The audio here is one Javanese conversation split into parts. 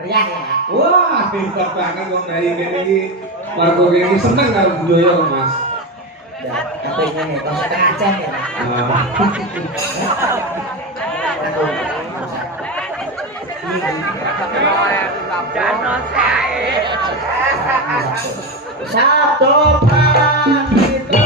Meriah ya, Pak. Wah, pintar banget wong dari ini warga ini seneng karo budaya kok, Mas. Ya, tapi ini kok setengah jam ya, Pak. Satu malam itu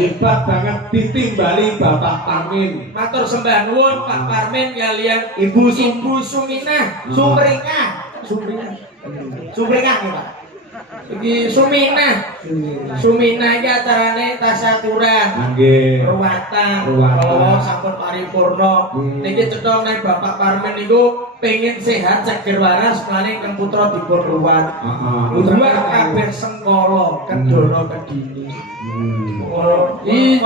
hebat banget ditimbali Bapak Parmin. Matur sembah nuwun Pak Parmin kalian Ibu Suminah. Sumringah. Sumringah. Sumringah ya, Pak. Iki Suminah. Suminah iki acarane tasaturan. Nggih. Ruwatan. Ruwatan. Sampun paripurna. Niki cetha nek Bapak Parmin niku pengen sehat seger waras mlane kang putra dipun ruwat. Heeh. Dua kabeh sengkala kedana kedini. Iya,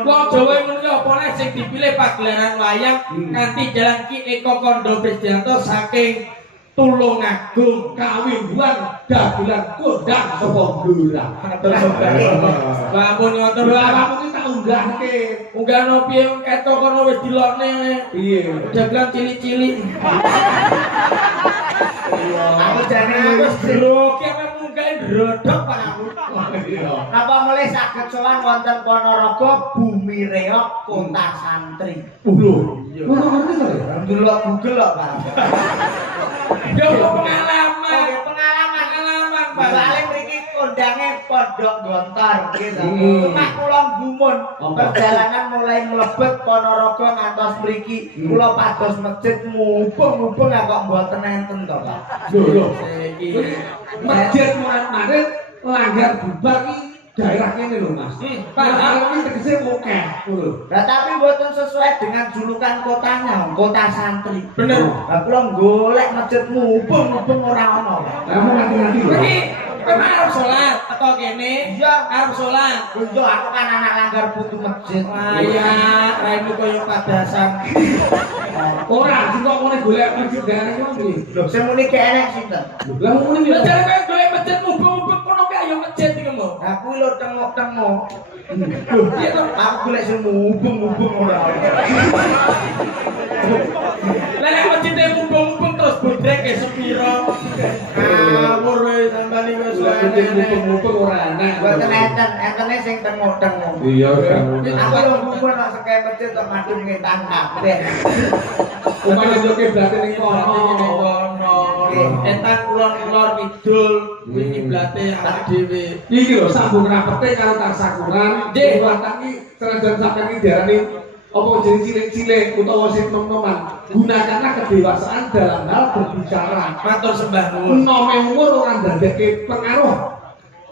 wong Jawa ngono ya apa nek sing dipilih pagelaran wayang kanthi jalan Ki Eko Kondo Prisdianto saking Tulungagung Kawinduan dagelan kondang sapa Blora. Matur sembah. Sampun ngoten lho, Apa iki tak unggahke. unggahno piye ketok kono wis dilokne. Piye? Dagelan cilik-cilik. Aku jane Aku grok ya munggah ndrodok Pak aku. napa mulai saged sowan wonten Ponorogo Bumi Reok Kota Santri. Lho, ora ngerti to ya? Delok Google kok, Pak. Yo pengalaman. Pengalaman Pak. Soale mriki kondange Pondok Gontor gitu. Mak kula gumun perjalanan mulai mlebet Ponorogo ngantos mriki kula pados masjid mubeng-mubeng kok mboten enten to, Pak. Lho. Iki Masjid Murat-Marit langgar bubar iki daerah kene lho, Mas. Padahal iki tegese akeh lho. Lah tapi mboten sesuai dengan julukan kotanya, kota santri. bener. Lah kula golek masjid mubeng-mubeng ora ana, Pak. Kamu ngerti-ngerti lho. Iki kowe arep salat teko kene. Iya. Arep salat. Yo aku kan anak langgar butuh masjid. Iya, raimu koyo padasan. Ora, sing kok ngene golek masjid daerah iki piye? Lho, sing muni ki enek sinten? Lah ngene Lah jare kowe golek masjid mubeng-mubeng kono kae ayo masjid iki. tengok. Aku lho tengok-tengok. Loh, piye to? Aku golek sing mubeng-mubeng ora. Lah nek mencite mubeng-mubeng terus bodrek ke sepiro? Ngawur wae sampean iki wis Mubeng-mubeng ora enak. Mboten entene sing tengok-tengok. Iya, Aku lho mubeng nek sekaya masjid tok madhep ngetang kabeh. Umane yo kiblate ning Kono kono. kono. Etan kulon-kulon kidul kuwi kiblate awake dhewe. Iki lho sambung rapete karo tasyakuran. Nggih. Tangi senajan sampeyan iki diarani apa jeneng cilik-cilik utawa sing nom-noman. Gunakanlah kedewasaan dalam hal berbicara. Matur sembah nuwun. Nome umur ora ndadekke pengaruh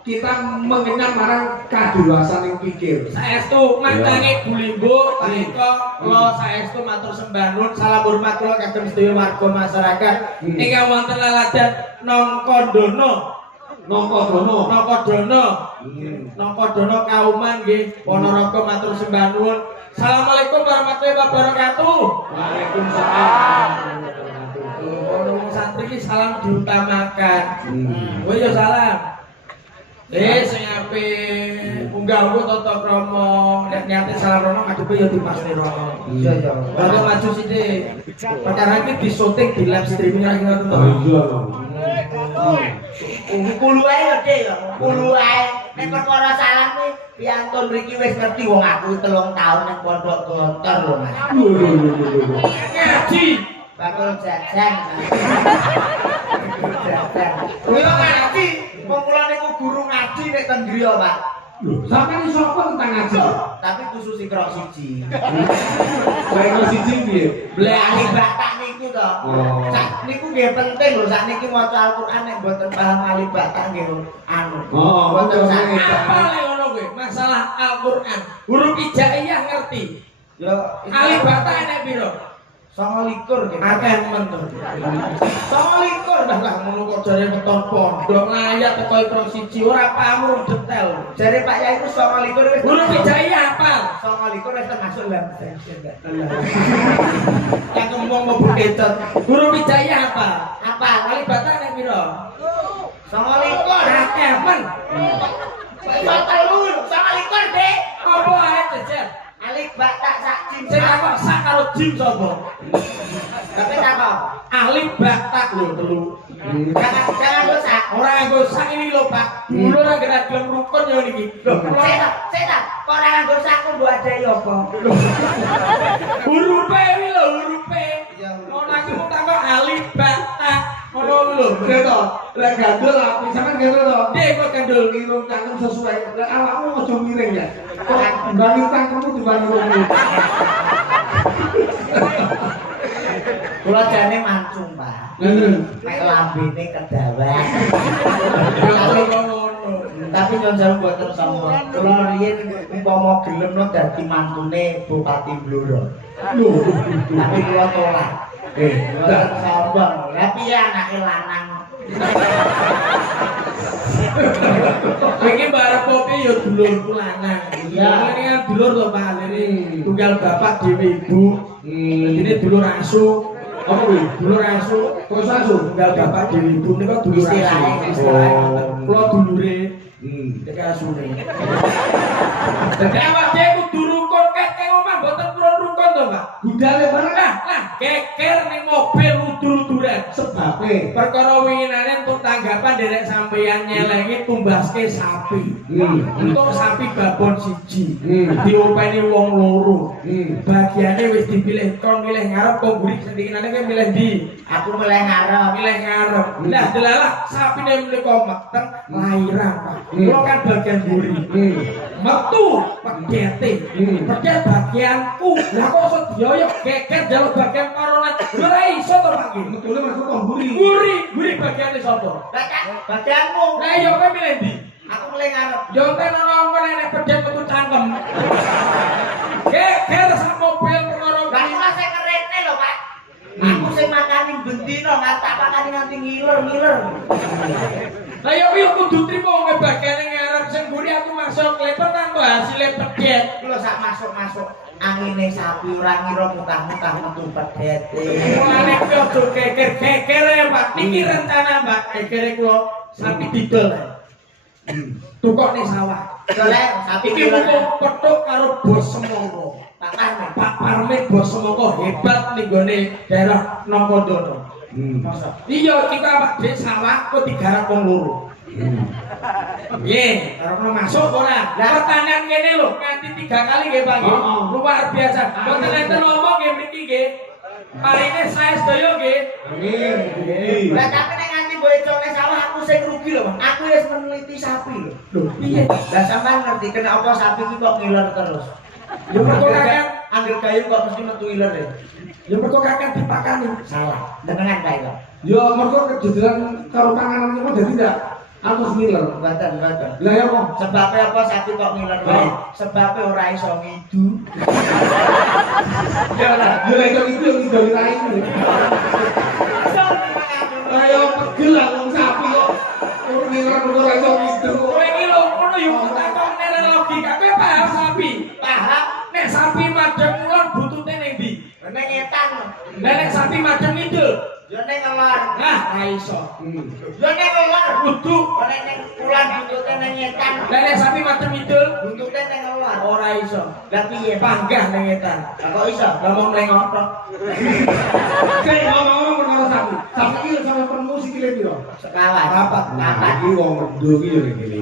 kita mengenyam marang kadewasaan yang pikir. Saestu mantange Bulimbo punika kula saestu matur sembah nuwun salam hormat kula kagem sedaya warga masyarakat ingkang wonten laladan Nongkodono. Nongkodono Kauman nggih Ponorogo matur sembah nuwun. Assalamualaikum warahmatullahi wabarakatuh. Waalaikumsalam. Ono santri iki salam diutamakan. Oh iya salam. Sing ape unggah ku tata krama nek niate salam rono ngadepe ya dipasne rono. Iya iya. Baru maju sithik. Perkara iki disyuting di live streaming lagi ngoten to. Iya. Kulo ae gede ya, kulo ae. Nek perkara salam iki piantun mriki wis ngerti wong aku 3 tahun nang pondok gontor lho Mas. Ngaji. Bakul jajan. Kulo ngaji, wong kula niku guru ngaji nek ten griya, Pak. Lho, sampeyan iso apa tentang ngaji? Tapi khusus ikra siji. Saya siji piye? Blek ahli batak niku to. Sak niku nggih penting lho, sak niki maca Al-Qur'an nek mboten paham ahli batak nggih anu. Mboten sak Apa le ngono kowe? Masalah Al-Qur'an. Huruf hijaiyah ngerti. yo Ahli batak enek piro? 29 nggih. Akeh men to. 29 dah ngono kok jare weton pondok ngayat teko ikro siji ora pamur detail. Jare Pak Yai ku 29 wis Huruf hijaiyah apa? 29 wis termasuk lam sensen. Yang ngomong mau berkecot. Huruf hijaiyah apa? Apa? Ahli batak enek piro? 29. Akeh men. Kok telu 29 Dek. Apa ae jejer? Alif batak sak jim. Sing takok sak karo jim sapa? Tapi takok. Ahli batak lho telu. Jangan dosa. Ora nggo sak ini lho Pak. Dulu ora kena gelem rukun ya niki. Lho, Seta. Kok ora nganggo saku mbok adahi apa? hurufe iki lho hurufe. Ono aku mung takok ahli batak. Ono lho. Beto, lek gandul api sampean gitu to. Dek kok kandul Irung cangkem sesuai. Lek awakmu aja miring ya. Kok bangun cangkemmu dibangun irungmu. Kula jane mancung, Pak. Nek lambene kedawan. Tapi nyon jalu mboten sombong. Kula riyen umpama gelem no dadi mantune Bupati Blora. Lho, Tapi kula tolak. Mboten sombong. Lah piye anake lanang? Iki barep kopi ya dulurku lanang. Iya. Ini kan dulur to Pak. Ini tunggal bapak dhewe ibu. Ini dulur asu. apa kuwi? Dulur asu. Terus asu. Tunggal bapak dhewe ibu nika dulur asu. Istilahnya. Kula dulure iki asune. Dadi awake kudu rukun kek keng omah mboten purun rukun to, Pak. Budale bareng Nah, keker ning mobil udur-uduran. sebabe. Perkara winginane untuk tanggapan derek sampeyan nyelengi tumbaske sapi. Untuk sapi babon siji. Diopeni wong loro. Bagiane wis dipilih kon milih ngarep kok mburi sendinane kowe milih ndi? Aku milih ngarep. Milih ngarep. Lah delalah sapine menika meteng lahiran, Pak. Kula kan bagian mburi. Metu pedete. Pedet bagianku. Lah kok iso dioyok geger jaluk bagian korona. Ora iso to, Pak. Betulnya masuk kok mburi. Mburi bagiane sapa? Bagianmu. Lah iya kowe milih ndi? Aku milih ngarep. Yo ten ono ngene nek pedet metu cangkem. Geger sak mobil perkara Lah kula sing kerene lho, Pak. Aku sing makani bendino nggak tak makani nganti ngiler-ngiler. Lah yo kudu trimo kowe bagiane ngarep sing mburi aku masuk klepet tanpa hasilé pedet. Kula sak masuk-masuk angine sapi ora ngira mutah-mutah metu pedete. Mulane kowe aja geger-geger ya, Pak. Niki rencana, Mbak. Gegere kula sapi didol. Tukok ning sawah. Soale sapi Iki mumpung petuk karo bos semangka. Pak Parmin bos semangka hebat ning gone daerah Nongkodono. Masa. Iya, kita awak dhewe sawah kok digarap wong loro. Nggih, karena masuk ora. Pertanyaan ngene lho, nganti 3 kali nggih Pak. Luar biasa. Mboten enten ngomong nggih mriki nggih. Paringe saya sedaya nggih. Amin. Lah tapi nek nganti bocone sawah aku sing rugi lho, Bang. Aku wis meneliti sapi lho. Lho, piye? Lah sampean ngerti kena apa sapi iki kok ngiler terus? Ya mergo kakek angger kayu kok mesti metu iler ya. ya mergo kakek dipakani. Salah. Dengenan kae kok. Ya mergo kejadian karo panganan niku dadi ndak alus ngiler. Mboten. Lah ya kok Sebabnya apa sapi kok ngiler wae? Sebabnya ora iso ngidu. ya lah itu yang ngidoli rai itu. Ayo pegel lah wong sapi kok. Ora ngiler ora iso ngidu. Kowe iki lho ngono yo takon nere logika. Kowe paham sapi? Paham? Nek sapi madhep ngulon butute ning ndi? Nek ngetan. Nek sapi madhep ngidul. Yo nek ngelor. Nah, ra iso. Yo nek ngelor. Kudu. Nek ning pulan buntute ning ngetan. Nek sapi madhep ngidul Buntute ning ngelor. ora iso. Lah piye Panggah ning ngetan. Lah kok iso? Ngomong ning otot. Kayak ngomong-ngomong perkara sapi. Sapi iki sampe penemu sikile piro? Sekawan. Papat. Papat. Iki wong medho iki yo ngene iki.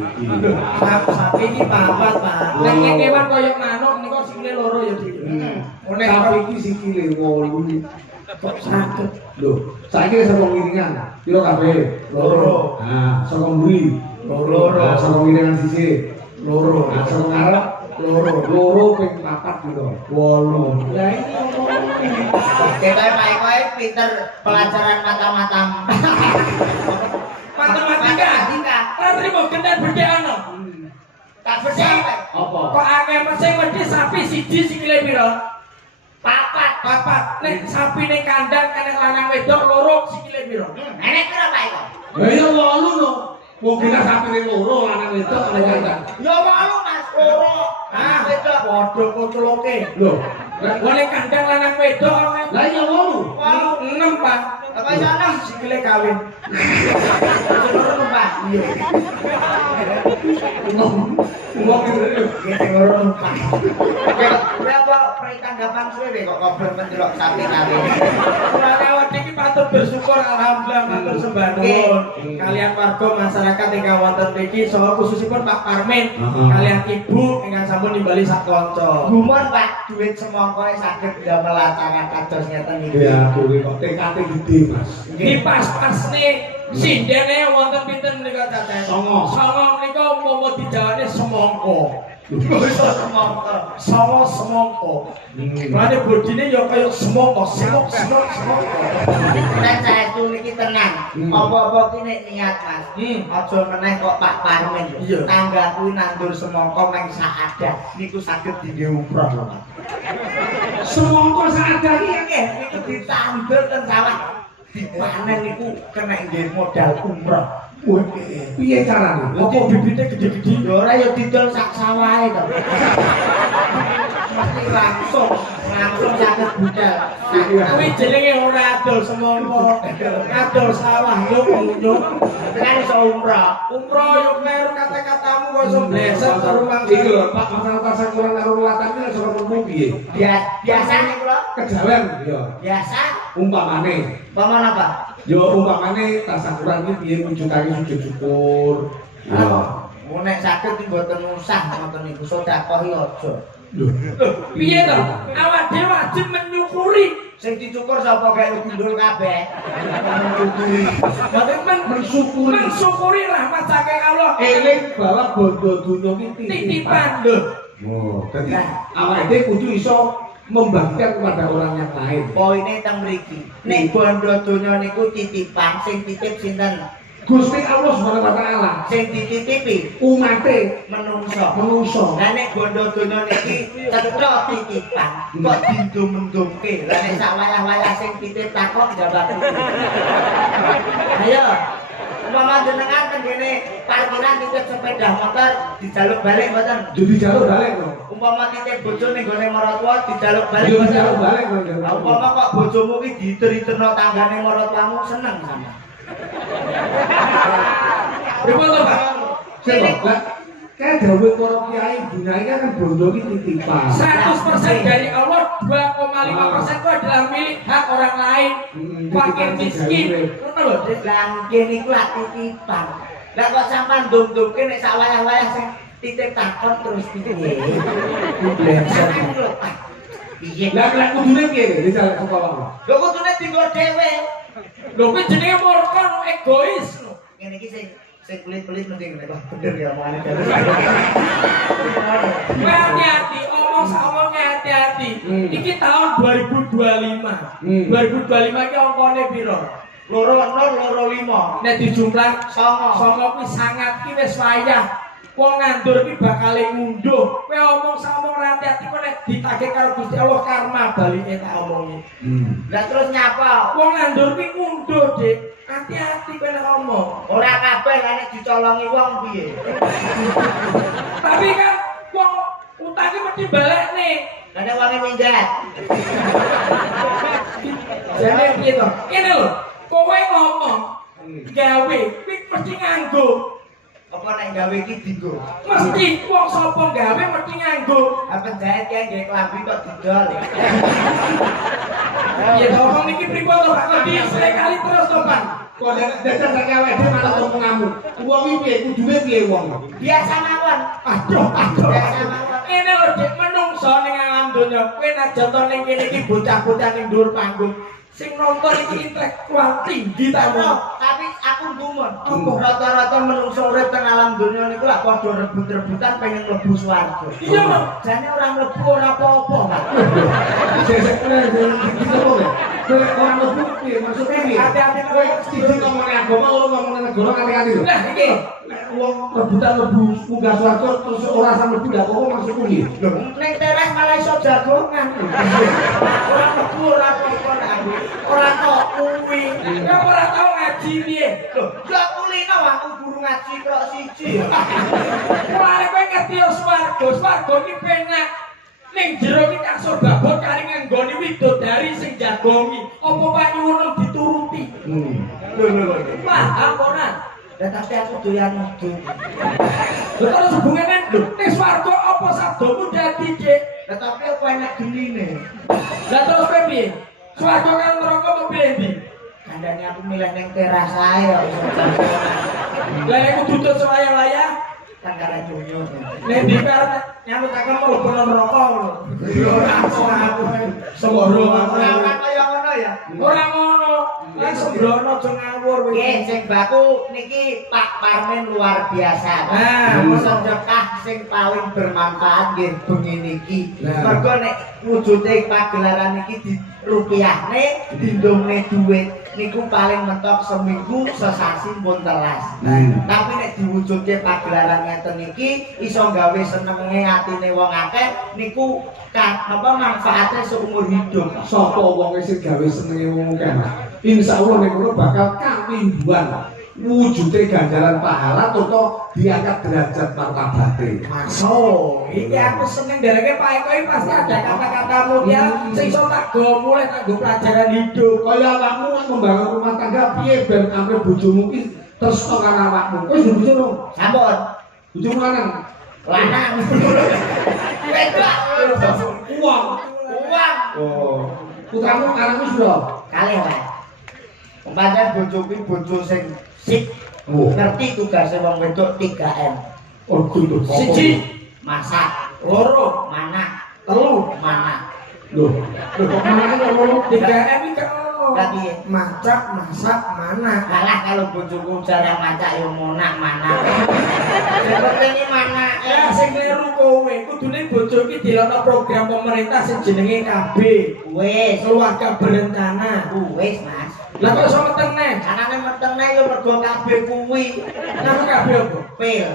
Sapi iki papat, Pak. Nek kewan koyo manuk niku sikile loro ya iki. Nek Sapi iki sikile 8. kok sakit. Loh, saiki saka ngiringan. Piro kabeh? Loro. Nah, saka mburi. Loro. Nah, saka ngiringan sisi. Loro. Nah, saka ngarep loro. Loro ping 4 piro? 8. Lah iki Kita Pak Eko pinter pelajaran mata-mata. Matematika. Ora trimo gendar bedhe ana. Tak percaya. apa? Kok akeh mesih wedi sapi siji sikile piro? Papat. Papat. Nek sapi ning kandang kene lanang wedok loro sikile piro? Enek pira Pak Eko? Lah ya 8 lho. Wong kita sapine loro lanang wedok ning kandang. Ya walu Mas, loro. Ah, wedok padha kuculuke. Lho, Wong kandang lanang wedok lah ya 8. Walu. 6, Pak. Apa iso ana? Sikile kawin. Loro Pak. Iya. Wong iki Gitu loro Pak. Kowe apa tanggapan suwe kok kober mendelok sapi kawin. Ora awak iki patut bersyukur alhamdulillah matur sembah nuwun kalian warga masyarakat ingkang wonten mriki saha khususipun Pak Parmin kalian Ibu ingkang sampun nimbali sak kanca. Gumun Pak, duit semangka saged damel acara kados ngeten iki. ya kuwi kok TKT gede, Mas. Iki pas-pasne sindene wonten pinten menika Caca? Songo. Songo menika umpama dijawane semangka. Iso semangka. Songo semangka. Mane bodine ya kaya semangka, semangka. Nek saestu niki tenang. Apa-apa ki nek niat Mas. Aja meneh kok Pak Parmin. Iya. Tangga kuwi nandur semangka meng saadat. Niku saged dinggo umroh lho Pak. Semangka sadar iki Nggih, niku ditandur ten sawah. Dipanen niku kena nggih modal umroh. Wah, piye carane? Apa bibite gede-gede? Ya ora ya didol sak sawahe to. Mesti langsung saged budal. Kuwi jenenge ora adol semangka, adol sawah nyuk. Tekan iso umroh. Umroh yo kleru kata-katamu kok iso bleset karo Iki lho, Pak, masalah kurang karo latan iki saka ngomong piye? Biasa niku lho. Kejawen ya. Biasa Umpamane, paman apa? ya umpamane tasakuran iki piye wujudane sujud syukur. Ya. Mun nek saged mboten usah ngoten niku sedekah iki aja. Lho, Piye to? Awak dhewe wajib menyukuri. Sing dicukur sapa kae gundul kabeh. Mboten mensyukuri rahmat saking Allah. eling bahwa bondo dunya iki Titipan lho. Oh, dadi awake dhewe kudu iso membagikan kepada orang yang lain. Poine teng mriki. Nek bondo donya niku titipan sing titip sinten? Gusti Allah Subhanahu wa taala Sing dititipi umate menungso. menungso. Lah nek bondo donya niki cetha titipan kok dindum-ndumke. Lah nek sak wayah-wayah sing titip takok jabat. Ayo. Umpama jenengan teng kene parkiran titip sepeda motor dijaluk balik mboten? Jadi jalur balik lho. Umpama titip bojo ning gone maratuwa dijaluk balik Yo mboten? jalur balik lho. Lah umpama kok bojomu ki diteriterno tanggane maratuwamu seneng sama. Pripun to, Pak? Kayak dawuh para kiai dunyane kan bondo iki titipan. 100% dari Allah, 2,5% itu adalah milik hak orang lain. Fakir miskin, ngono lho, Dik. Lah kene iku lak titipan. Lah kok sampean ndung-ndungke nek sak wayah-wayah sing titip takon terus piye? Sampeyan lho, Pak. Piye? Lah kudune piye dijaluk kepala? Lho kudune dienggo dhewe. Lho kuwi jenenge murka egois lho. Ngene iki sing pelit-pelit mesti ngene, Pak. Bener ya omongane dhewe. Hati-hati, omongnya hati-hati. Iki tahun 2025. 2025 iki angkane piro? Loro 5. Nek dijumlah 9. kuwi sangat ki wis wayah. Wong ngandur ki bakal ngunduh. Kowe omong sama hati-hati kok nek ditagih karo Gusti Allah karma balike tak omongi. Lah terus nyapa? Wong ngandur ki ngunduh, Dik. Hati-hati kowe nek ngomong. Ora kabeh lah nek dicolongi wong piye. Tapi kan wong utange mesti balekne. Lah nek wonge minggat. Jane piye to? Kene lho, kowe ngomong gawe kuwi mesti nganggo. Apa nek gawe iki digo? Mesti wong sapa gawe mesti nganggo. Apa jahit kae nggih klambi kok didol. Ya to wong iki pripun to Pak Kodi sekali terus to Pak. Kok dasar sak awake dhewe malah ngomong. Wong iki piye kudune piye wong? Biasa mawon. Aduh. Biasa mawon. Ini lho Dik menungso ning alam donya. Kowe nek contoh ning kene iki bocah-bocah ning dhuwur panggung. Sing nonton iki intelektual tinggi tamu. Tapi aku gumun. Rata-rata menungso urip teng alam donya niku lak padha rebut-rebutan pengen mlebu swarga. Iya, Pak. Jane ora mlebu ora apa-apa, Pak. Sesek orang mlebu piye maksudnya piye? Hati-hati Kowe siji ngomongin agama loro ngomongin negara kali-kali lho. Nah iki Wong rebutan mlebu munggah swarga terus ora sampe mlebu ndak apa maksudku piye? Lho, ning teras malah iso jagongan. Ora mlebu ora apa-apa aku. Ora tok kuwi. ya ora tau ngaji piye. Lho, gak kulino aku guru ngaji kok siji. Mulane kowe ngerti yo swarga iki penak. Ning jero iki kang surga bot kari nggone widodari sing jagongi. Apa Pak nyuwun dituruti? Lho. Paham ora? Lah tapi aku doyan nudu. Lha terus hubungane lho, ning swarga apa sabdamu dadi, Dik? Lah tapi aku enak genine. Lah terus kowe piye? Swarga kan neraka apa piye ndi? Kandane aku milih ning teras ae kok iso jagongan. Lah nek kudu wayah-wayah Kan karena nyunyu. nek di karep nyamuk takon mlebu neraka lho. Yo ora aku. Sembrono Ora kaya ngono ya. ora ngono. Lah sembrono aja ngawur kowe. Nggih, sing baku niki Pak Parmin luar biasa. Nah, sedekah sing paling bermanfaat nggih bengi niki. Nah. Mergo nek wujude pagelaran niki di rupiahne, dindongne duit niku paling mentok seminggu sesasi pun telas. Tapi nek diwujudke pagelaran ngeten iki iso gawe senenge atine wong akeh niku manfaatnya seumur hidup. Sapa wong sing gawe senenge wong akeh? Insyaallah nek ngono bakal kamimbuan. Wujude ganjaran pahala toto diangkat derajat martabate. Masuk. Iki aku seneng dereke Pak Eko iki pasti ada kata-kata mulia sing iso tak go mulai tak go pelajaran hidup. Kaya awakmu membangun rumah tangga piye ben ampe bojomu ki tresno karo awakmu. Wis bojo dong. Sampun. Bojomu lanang. Lanang. Wedok. Uang. Uang. Oh. Putramu karangmu sudah. Kalih wae. Pancen bojoku bojo sing sip. Oh. Ngerti tugasnya wong wedok 3M. Oh, kudu. Siji, Masak, loro, mana, telu, mana. Loh, kok mana ngomong 3M iki kan Lah piye? masak, masak, mana? Kalah kalau bojoku jarang macak yo monak mana. Sing penting mana. Ya sing kleru kowe, kudune bojo iki dilono program pemerintah sing jenenge KB. Wis, Keluarga berencana. wis Mas. Lah kok iso meteng neh? Anane meteng nek yo mergo kabeh kuwi. Nama KB apa? Pil.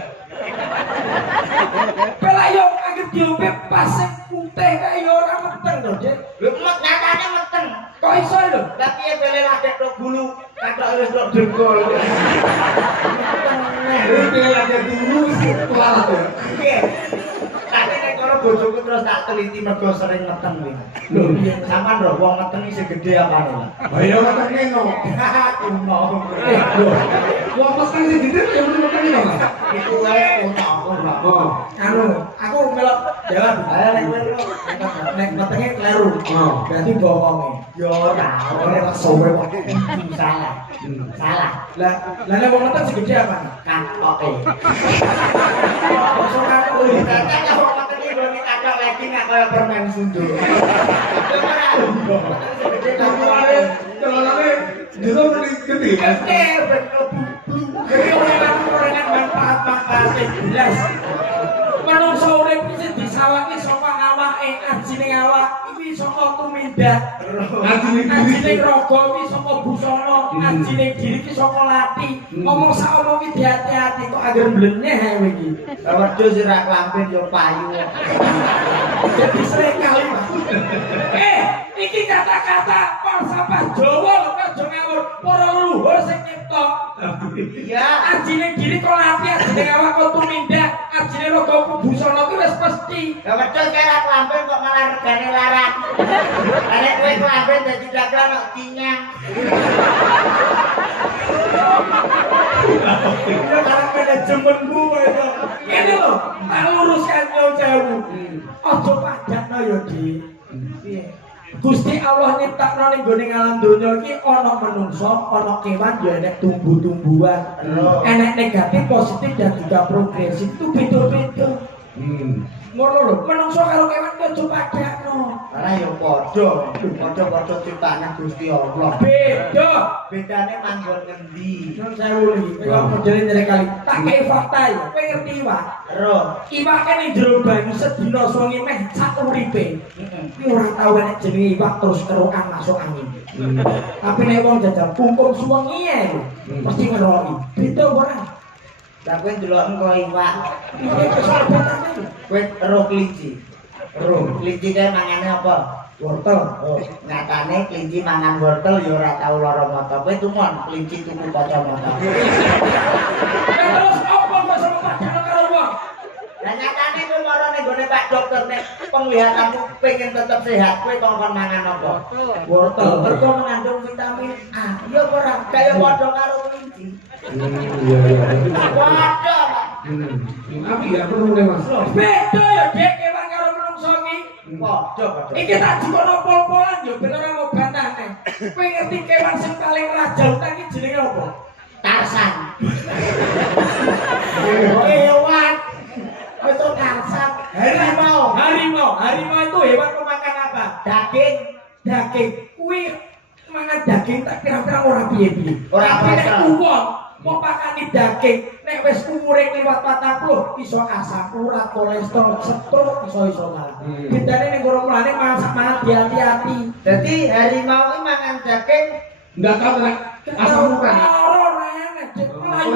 Pela yo anggere diombe pas sing putih kae yo ora meteng to, Dik. Lho nyatane meteng. Kok iso lho? Lah piye pele lagek tok gulu, katok wis tok dengkul. Ini lagi dulu sih pelarat ya. Piye? Tapi nek kono bojoku terus terus tak teliti mergo sering meteng kuwi. Lho, piye? Sampeyan lho wong meteng isih gedhe apane lah. Ayo metenge no. Kuno. Wong mesti sing didik ya mesti metenge no. Iku wae kuno aku lho. Oh. Anu, aku melok jawab. Ayo nek kowe Nek metenge kleru. Oh. Berarti bohonge. yo ora sowe kok. Salah. Salah. Lah nek wong meteng segede apa? Kan oke. Kosong kan Ternyata wong meteng iki nggo kacok lagi nggak kaya permen sunduk. Celana jero muni gede. Gede ben klebu. Jadi orang manfaat jelas. Manungsa urip iki disawangi saka awake, ajine awak iki saka tumindak. Ajine raga iki saka busana, ajine diri iki saka lati. Ngomong sak omong iki hati-hati kok anggere mblenyeh ae iki. Wedhus ora klampir yo payu. Jadi sering kali Mas. Iki kata-kata falsafah Jawa lho aja ngawur para leluhur sing nyipta. Iya. Ajine diri kok lati, ajine awak kok tumindak, ajine raga busana kuwi wis pasti. Ya wedhus kira klampir kok malah regane larat. Nek kowe klampir dadi dagang kok kinyang. Ya karena manajemenku kowe itu. Ngene lho, tak luruskan jauh-jauh. Aja padakno ya, Dik. Piye? Gusti Allah nyiptakno ning gone alam donya iki ana menungso, ana kewan, ya enek tumbuh-tumbuhan. Enek negatif, positif dan juga progresif itu beda-beda. Ngono lho, menungso karo kewan kok aja padakno. Ora yo padha ciptaane Gusti Allah. Beda. Bedane manggon ngendi? Nun sewu iki, kaya modele nyere kali. Tak kei fakta ya, kowe ngerti iwak? Ero. Iwake ning jero banyu sedina suwengi meh sak uripe. Iki ora tau enek jenenge iwak terus kerokan masuk angin. Tapi nek wong jajal pungkung suwengi ae mesti ngeroki. Beda ora? Lah kowe ndelok engko iwak. Iki kesalebetane. Kowe ero kelinci. Ero. Kelinci kae mangane apa? Wortel. Oh, nyatane kelinci mangan wortel ya ora tau lara mata. Kowe tumon kelinci tuku kacamata. Terus apa kok sama padakno karo wong? Lah nyatane kowe lara ning gone Pak Dokter nek penglihatanmu pengen tetep sehat, kowe kongkon mangan apa? Wortel. Mergo mengandung vitamin A. Ya ora kaya padha karo kelinci. Iya. Padha. Tapi ya perlu nih Mas. Beda ya Dek kewan karo menungso iki. Padha. Iki tak dikono pol-polan yo ben ora mau bantahne. Kowe ngerti kewan sing paling raja utang iki jenenge apa? Tarsan. Hewan. Itu tarsan. Harimau. Harimau itu hewan pemakan apa? Daging. Daging. Kuwi mangan daging tak kira-kira ora piye-piye. Ora Tapi nek apa-apa. wong mau pakani daging, nek wis umure kliwat 40 iso asam urat, kolesterol, stroke iso malah. Bedane ning goro mulane masak-masak hati-hati. Jadi harimau ini makan daging. Enggak tahu nek asam urat. Ora enak, Cek. Melayu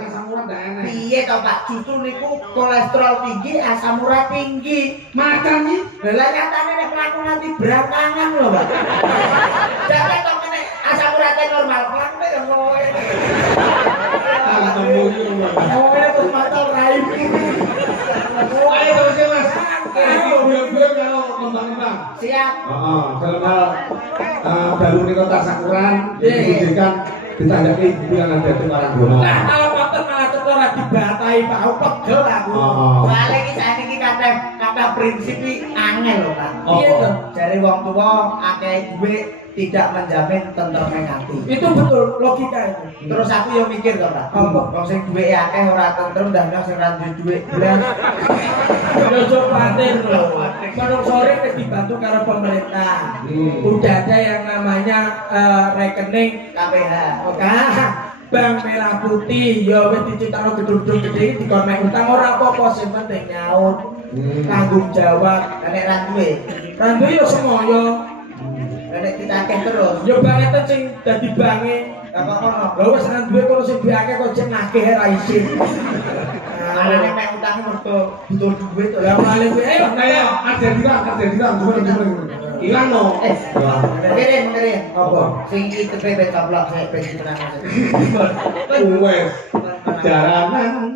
Asam urat enggak enak. Piye to Pak? Justru niku kolesterol tinggi, asam urat tinggi. Makan nih. Lah nyatane nek mlaku nanti berantakan lho, Pak. Jadi to nek asam uratnya normal, mlaku ya ngono. Oh, ini terus matal raib. Ayo terus ya Mas. Biar kalau kembang-kembang. Siap. Dalam hal baru nih kota Sakuran diwujudkan ditandai bulan ada di Maranggono. Nah, kalau motor malah ora dibatahi Pak, pegel aku. Soale iki saiki kata prinsip iki angel lho, Pak. Piye to? Jare wong tuwa akeh dhuwit tidak menjamin tentreme ati. Itu betul logika itu. Terus aku yo mikir to, Pak. Apa? Wong sing dhuwit akeh ora tentrem dan sing ora duwe dhuwit blas. Ojo paten lho. Menungso wis dibantu karo pemerintah. Udah ada yang namanya rekening KPH. Oke. Bank Merah Putih ya wis diciptakno gedung-gedung gede iki dikon mek utang ora apa-apa sing penting nyaut. Tanggung jawab. Nek ra duwe, Randu yo semoyo. nek kita akeh terus. Yo banget sing dadi bange. Apa ngono? Lha wis nang duwe kono sing duwe akeh kok jeneng akeh ra isin. Alane mek utang mergo butuh duit to. Lah male kuwi Kayak ada dirang, gimana. Hilang no. Mengirim. Apa? Sing iki tepe coplok sik ben diterang. Wes. Jaranan.